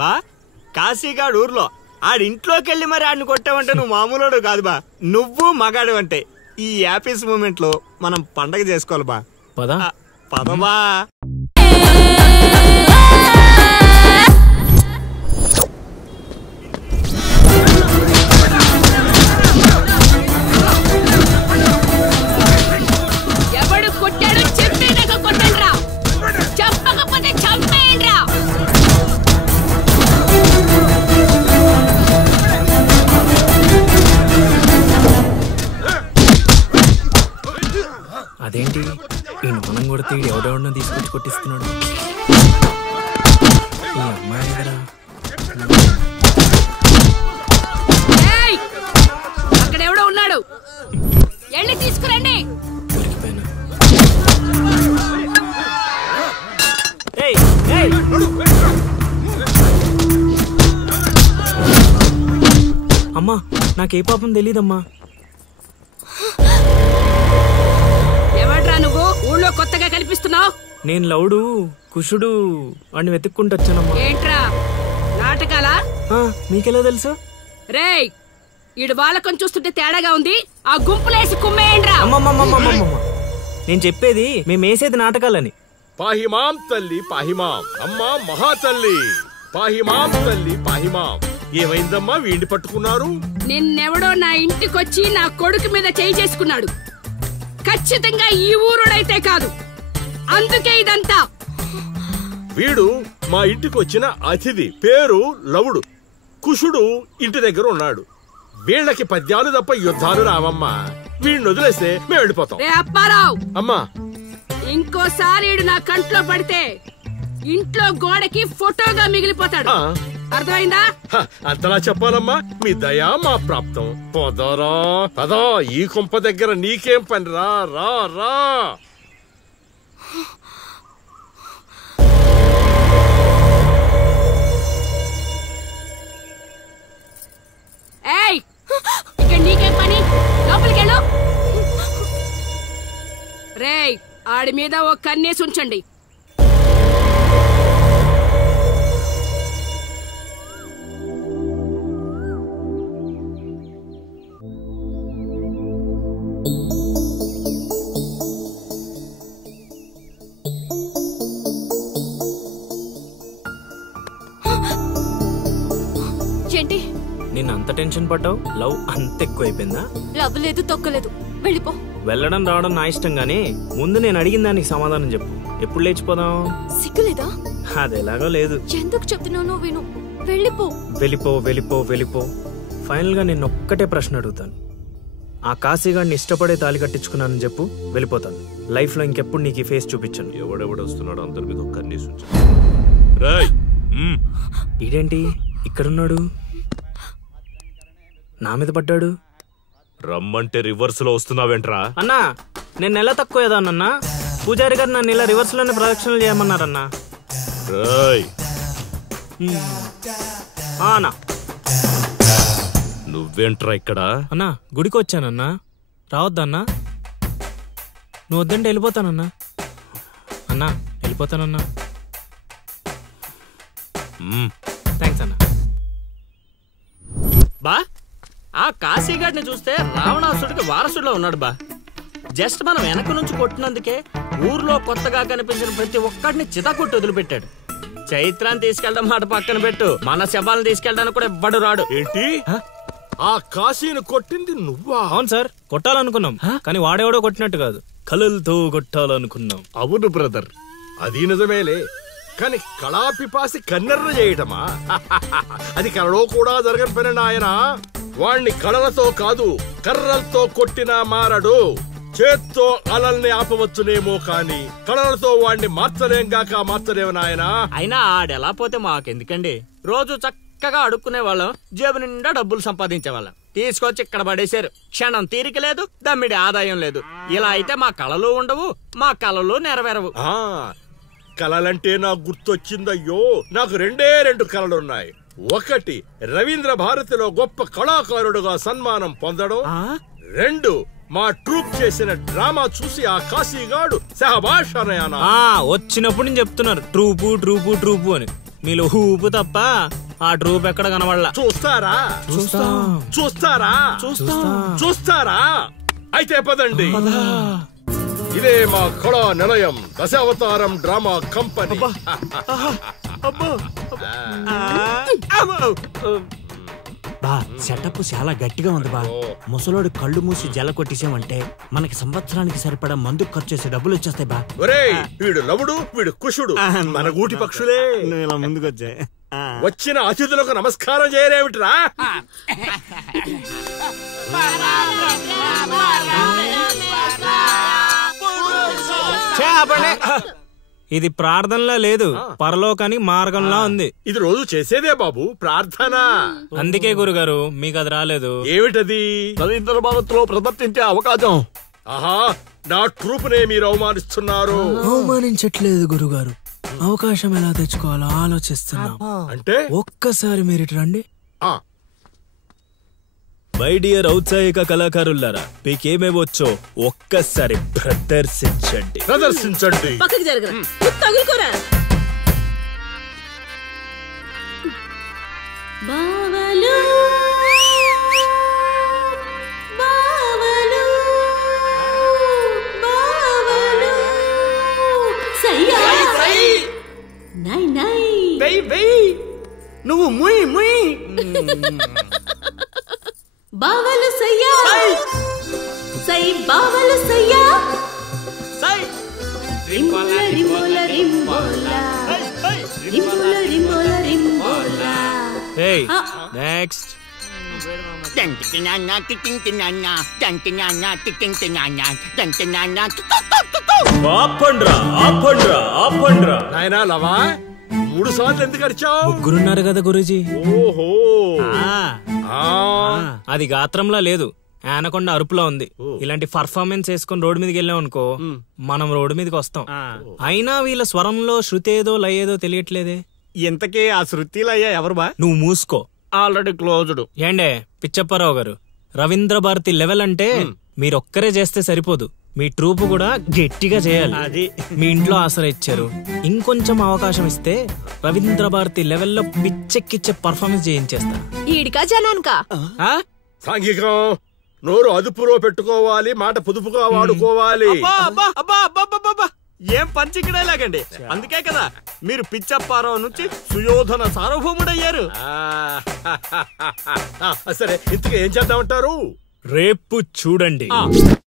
బా కాశీగాడు ఊర్లో ఆడింట్లోకి వెళ్ళి మరి ఆడిని కొట్టావంటే నువ్వు మామూలుడు కాదు బా. నువ్వు మగాడు అంటే ఈ హ్యాపీస్ మూమెంట్ లో మనం పండగ చేసుకోవాలి బా. పదమా ఎవడు కొట్టాడు చెప్పేదాకా కొట్టండిరా, చెప్పకపోతే చంపేయండిరా. అదేంటి ఈ మనం కొడితే ఎవడెవడో తీసుకొచ్చి కొట్టిస్తున్నాడు. ఈ అమ్మాయి దగ్గర అక్కడ ఎవడో ఉన్నాడు, వెళ్ళి తీసుకురండి. దొరికిపోయినా. అమ్మా నాకే పాపం తెలీదమ్మా. ఎవడ్రా నువ్వు ఊళ్ళో కొత్తగా కనిపిస్తున్నావు? నేను లౌడు కుషుడు వాడిని వెతుక్కుంటూ వచ్చానమ్మా. ఏంట్రా నాటకాలా? మీకెలా తెలుసు? రేయ్ ఈడు బాలకం చూస్తుంటే తేడాగా ఉంది, ఆ గుంపులేసి కుమ్మేయండ్రా. అమ్మమ్మమ్మమ్మమ్మ నేను చెప్పేది మేమేసేది నాటకాలని. పాహిమాం తల్లి పాహిమాం, అమ్మా మహాతల్లి పాహిమాం తల్లి పాహిమాం. ఏమైందమ్మా వీడిని పట్టుకున్నారు? నిన్నెవడో నా ఇంటికొచ్చి నా కొడుకు మీద చేయి చేసుకున్నాడు. ఖచ్చితంగా ఈ ఊరుడైతే కాదు, అందుకే ఇదంతా. వీడు మా ఇంటికి వచ్చిన అతిథి, పేరు లవుడు. కుషుడు ఇంటి దగ్గర ఉన్నాడు. వీళ్ళకి పద్యాలు తప్ప యుద్ధాలు రావమ్మా. వీడిని వదిలేస్తే మేము వెళ్ళిపోతాం. రే అప్పారావు, అమ్మా ఇంకోసారి ఈడు నా కంట్లో పడితే ఇంట్లో గోడకి ఫోటోగా మిగిలిపోతాడు. అర్థమైందా? అంతలా చెప్పాలమ్మా, మీ దయా మా ప్రాప్తం. పోదారా పదా, ఈ కుంప దగ్గర నీకేం పని? రా రా రా. ఏయ్ ఇక్కడ నీకేం పని? లోపలికెళ్ళు. రేయ్ ఆడి మీద ఓ కన్నేసి ఉంచండి. ఏంటి నిన్ను అంత టెన్షన్ పడ్డావు? లవ్ అంత ఎక్కువైపోయిందా? లవ్ లేదు తొక్కలేదు, వెళ్ళిపో. వెళ్ళడం రావడం నా ఇష్టం గానీ ముందు నేను అడిగిన దానికి సమాధానం చెప్పు. ఎప్పుడు లేచిపోదాం? సిగ్గులేదా? అది ఎలాగో లేదు. ఎందుకు చెప్తున్నావు? విను, వెళ్ళిపో. వెళ్ళిపో వెళ్ళిపో వెళ్ళిపో. ఫైనల్ గా నేను ఒక్కటే ప్రశ్న అడుగుతాను. ఆ కాశీగాడిని ఇష్టపడే తాలి కట్టించుకున్నానని చెప్పు, వెళ్ళిపోతాను. లైఫ్ లో ఇంకెప్పుడు నీకు ఫేస్ చూపించను. ఎవడెవడొస్తున్నాడు అందరి మీద కన్నీసు. ఇదేంటి ఇక్కడున్నాడు, నా మీద పడ్డాడు? రమ్మంటే రివర్స్ లో వస్తున్నావేంట్రా? అన్నా నేను నెల తక్కువ ఏదానన్నా, పూజారి గారు నన్ను ఇలా రివర్స్ లోనే ప్రదక్షిణలు చేయమన్నారన్నా. అన్నా నువ్వేంట్రా ఇక్కడ? అన్నా గుడికి వచ్చానన్నా, రావద్దన్నా? నువ్వు వద్దంటే వెళ్ళిపోతానన్నా. అన్నా వెళ్ళిపోతానన్నా. థ్యాంక్స్ అన్నా. బా ఆ కాశీగాడిని చూస్తే రావణాసుడికి వారసుడిలో ఉన్నాడు బా. జస్ట్ మనం వెనక నుంచి కొట్టినందుకే ఊర్లో కొత్తగా కనిపించిన ప్రతి ఒక్కడిని చితకొట్టి వదిలిపెట్టాడు. చైత్రాన్ని తీసుకెళ్ళడం మాట పక్కన పెట్టు, మన శవాలను తీసుకెళ్ళడానికి కూడా ఎవ్వడు రాడు. ఏంటి ఆ కాశీని కొట్టింది నువ్వా? అవును సార్, కొట్టాలనుకున్నాం కానీ వాడేవాడో కొట్టినట్టు కాదు, కలలతో కొట్టాలనుకున్నాం. అవును బ్రదర్, అది నిజమేలే. కానీ కళాపిపాసి కన్నెర్ర చేయటమా? అది కళలో కూడా జరగని పని నాయన. వాణ్ణి కళలతో కాదు కర్రలతో కొట్టినా మారడు. చేత్తో అలల్ని ఆపవచ్చునేమో కాని కళలతో వాణ్ణి మార్చలేము నాయన. అయినా ఆడెలా పోతే మాకెందుకండి? రోజు చక్కగా అడుక్కునే వాళ్ళం, జేబు నిండా డబ్బులు సంపాదించే వాళ్ళం. తీసుకొచ్చి ఇక్కడ పడేశారు. క్షణం తీరిక లేదు, దమ్మిడి ఆదాయం లేదు. ఇలా అయితే మా కళలు ఉండవు, మా కళలు నెరవేరవు. కళలంటే నాకు గుర్తొచ్చిందయ్యో, నాకు రెండు కళలున్నాయి. ఒకటి రవీంద్ర భారతిలో గొప్ప కళాకారుడుగా సన్మానం పొందడం. 2 మా ట్రూప్ చేసిన డ్రామా చూసి ఆ కాశీగాడు సహబాష్ అనయానా. వచ్చినప్పుడు నేను చెప్తున్నారు ట్రూపు ట్రూపు ట్రూపు అని. మీలో ఊపు తప్ప ఆ ట్రూప్ ఎక్కడ కనబడలా. చూస్తారా చూస్తారా చూస్తారా అయితే పదండి. ఇదే మా కళా నిలయం దశావతారం డ్రామా కంపెనీ. బా సెటప్ చాలా గట్టిగా ఉంది బా. ముసలోడు కళ్ళు మూసి జల కొట్టేసామంటే మనకి సంవత్సరానికి సరిపడా మందు ఖర్చు చేసే డబ్బులు వచ్చేస్తాయి బా. ఒరేయ్, వీడు లవుడు వీడు కుషుడు మన గూటి పక్షులే. ఇలా ముందుకు వచ్చాయి. వచ్చిన అతిథులకు నమస్కారం చేయరేమిట్రా? ఇది ప్రార్థనలా లేదు, పరలోకానికి మార్గంలా ఉంది. ఇది రోజు చేసేదే బాబు ప్రార్థన. అందుకే గురుగారు మీకు అది రాలేదు. ఏమిటది? రవీంద్ర భారత్లో ప్రదర్శించే అవకాశం. ఆహా, నా ట్రూపునే మీరు అవమానిస్తున్నారు. అవమానించట్లేదు గురుగారు, అవకాశం ఎలా తెచ్చుకోవాలో ఆలోచిస్తున్నాం. అంటే ఒక్కసారి మీరు ఇటు రండి. ఆ, మై డియర్ ఔత్సాహిక కళాకారులారా, మీకేమేమొచ్చో ఒక్కసారి ప్రదర్శించండి. ప్రదర్శించండి. పక్కకి జరగరా, తగులుకోరా. బావలు బావలు బావలు సయ్యా నై నై నువ్వు ముయ్ ముయ్. బావలు సయ్యా సై బావలు సయ్యా రింబోల రింబోల రింబోల రింబోల రింబోల రింబోల. Hey, next. ఆపండ్రా ఆపండ్రా ఆపండ్రా. నాయనా లవా, 3 సార్లు ఎందుకు అరిచావు? ముగ్గురున్నారు కదా గురూజీ. ఓహో, అది గాత్రంలా లేదు, ఆనకొండ అరుపులో ఉంది. ఇలాంటి పర్ఫార్మెన్స్ వేసుకుని రోడ్డు మీదకి వెళ్ళాం అనుకో, మనం రోడ్డు మీదకి వస్తాం. అయినా వీళ్ళ స్వరంలో శృతి ఏదో లయ ఏదో తెలియట్లేదే. ఇంతకీ ఆ శృతిలో అయ్యా ఎవరు బా? నువ్వు మూసుకో. Already closed. ఏండే పిచ్చప్పారావు గారు, రవీంద్ర భారతి లెవెల్ అంటే మీరొక్కరే చేస్తే సరిపోదు, మీ ట్రూప్ కూడా గట్టిగా చేయాలి. అది మీ ఇంట్లో ఆసరా ఇచ్చారు, ఇంకొంచెం అవకాశం ఇస్తే రవీంద్ర భారతి లెవెల్లో పిచ్చెక్కిచ్చే పర్ఫార్మెన్స్ చేయించేస్తా. ఈడికా జనానికా? సాంఘికం. నోరు అదుపులో పెట్టుకోవాలి, మాట పొదుపుగా వాడుకోవాలి. ఏం పంచికడే లాగండి. అందుకే కదా మీరు పిచ్చప్పారావు నుంచి సుయోధన సార్వభౌముడయ్యారు. సరే, ఇంతకీ ఏం చేద్దామంటారు? రేపు చూడండి.